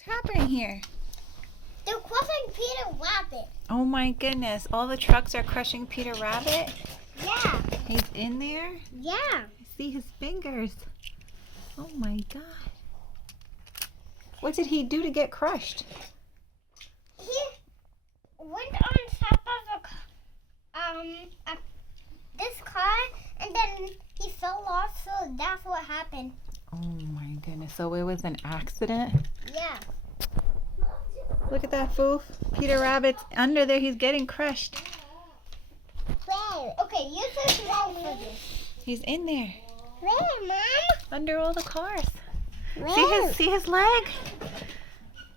What's happening here? They're crushing Peter Rabbit. Oh my goodness. All the trucks are crushing Peter Rabbit? Yeah. He's in there? Yeah. I see his fingers. Oh my God. What did he do to get crushed? He went on top of this car, and then he fell off, so that's what happened. Oh my goodness. So it was an accident? Yeah. Look at that, Foof. Peter Rabbit's under there. He's getting crushed. Where? Okay, you said wrong for this. He's in there. Where, Mom? Under all the cars. Where? See his leg?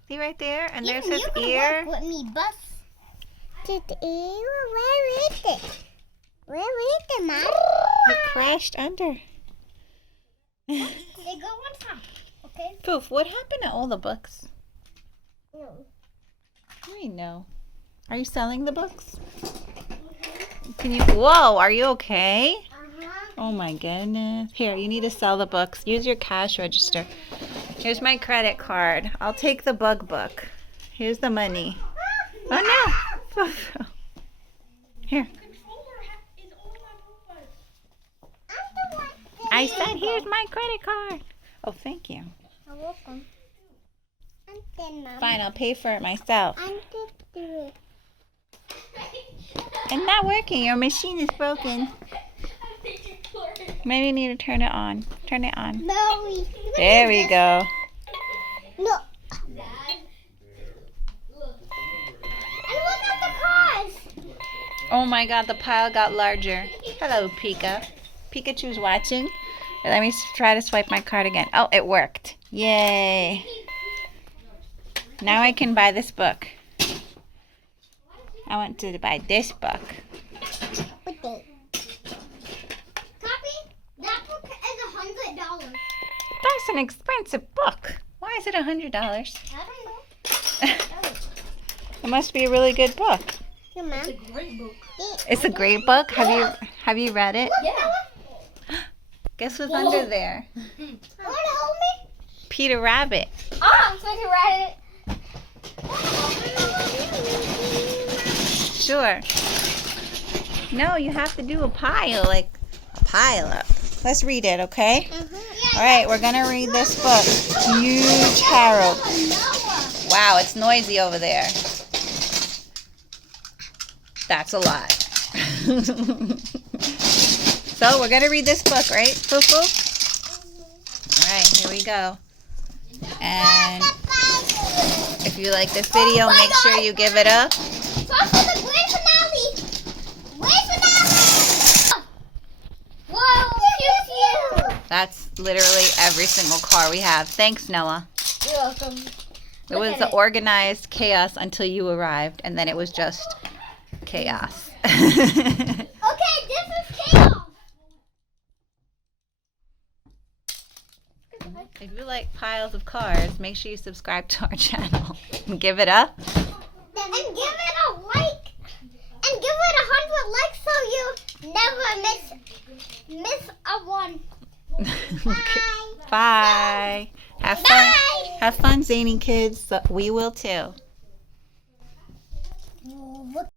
See right there? And there's his you can ear. work with me, bus. Where is it? Where is it, Mom? He crashed under. They go on top, okay? Foof, what happened to all the books? No. I know. Are you selling the books? Can you? Whoa, are you okay? Oh my goodness. Here, you need to sell the books. Use your cash register. Here's my credit card. I'll take the bug book. Here's the money. Oh no. Here. I said here's my credit card. Oh, thank you. You're welcome. Fine, I'll pay for it myself. I'm just do it. It's not working. Your machine is broken. Maybe you need to turn it on. Turn it on. No. There we go. No. And look at the cars. Oh my God, the pile got larger. Hello, Pika. Pikachu's watching. Let me try to swipe my card again. Oh, it worked. Yay. Now I can buy this book. I want to buy this book. What day? Copy? That book is $100. That's an expensive book. Why is it $100? I don't know. It must be a really good book. Your mom? It's a great book. It's a great book. Have you read it? Yeah. Guess what's under there? Want to hold me? Peter Rabbit. Oh, I'm supposed to write it. Sure. No, you have to do a pile, like a pile up. Let's read it, okay? All right, we're going to read this book. Huge Harold. Wow, it's noisy over there. That's a lot. So we're going to read this book, right? Foo-foo? All right, here we go. And if you like this video, make sure you give it a... Time for the grand finale. Grand finale. Whoa, pew pew. That's literally every single car we have. Thanks, Noah. You're welcome. It was organized chaos until you arrived, and then it was just chaos. Okay, this is chaos. If you like piles of cars, make sure you subscribe to our channel and give it up. And give it a like. And give it 100 likes so you never miss a one. Okay. Bye. Have fun. Bye. Have fun, Zany Kids. We will too.